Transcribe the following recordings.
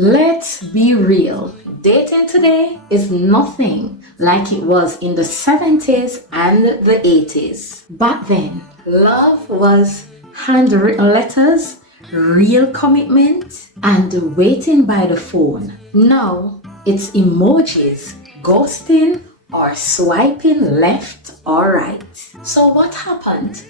Let's be real. Dating today is nothing like it was in the 70s and the 80s. Back then, love was handwritten letters, real commitment, and waiting by the phone. Now, it's emojis, ghosting, or swiping left or right. So what happened?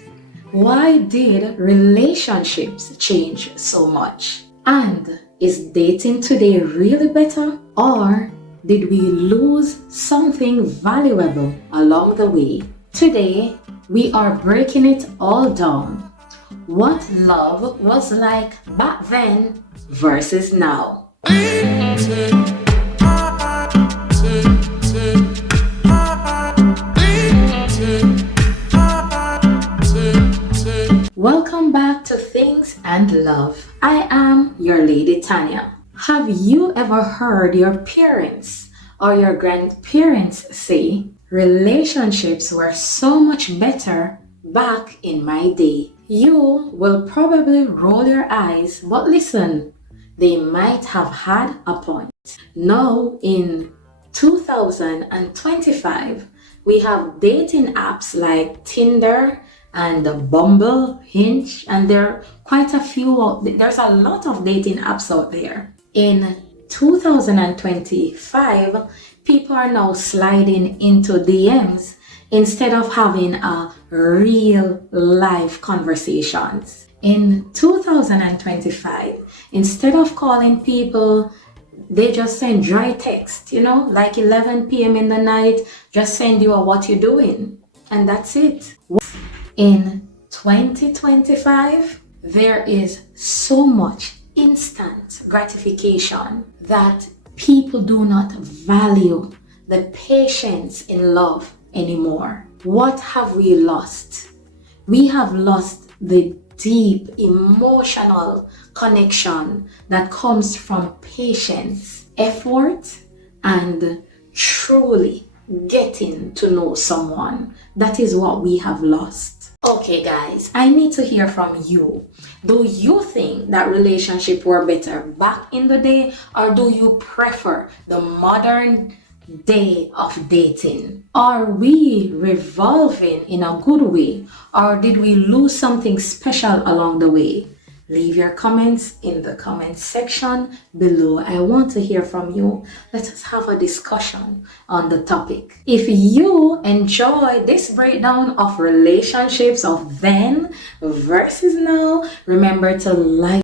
Why did relationships change so much? And is dating today really better? Or did we lose something valuable along the way? Today, we are breaking it all down. What love was like back then versus now. Welcome back to Things and Love. I am your lady Tanya. Have you ever heard your parents or your grandparents say relationships were so much better back in my day? You will probably roll your eyes, but listen, they might have had a point. Now in 2025, we have dating apps like Tinder and Bumble, Hinge, and there are quite a few. There's a lot of dating apps out there. In 2025, people are now sliding into DMs instead of having a real life conversations. In 2025, instead of calling people, they just send dry text, like 11 p.m. in the night, just send you a what you doing, and that's it. In 2025, there is so much instant gratification that people do not value the patience in love anymore. What have we lost? We have lost the deep emotional connection that comes from patience, effort, and truly getting to know someone. That is what we have lost. Okay guys, I need to hear from you. Do you think that relationships were better back in the day, or do you prefer the modern day of dating? Are we revolving in a good way, or did we lose something special along the way? Leave your comments in the comment section below. I want to hear from you. Let us have a discussion on the topic. If you enjoy this breakdown of relationships of then versus now, remember to like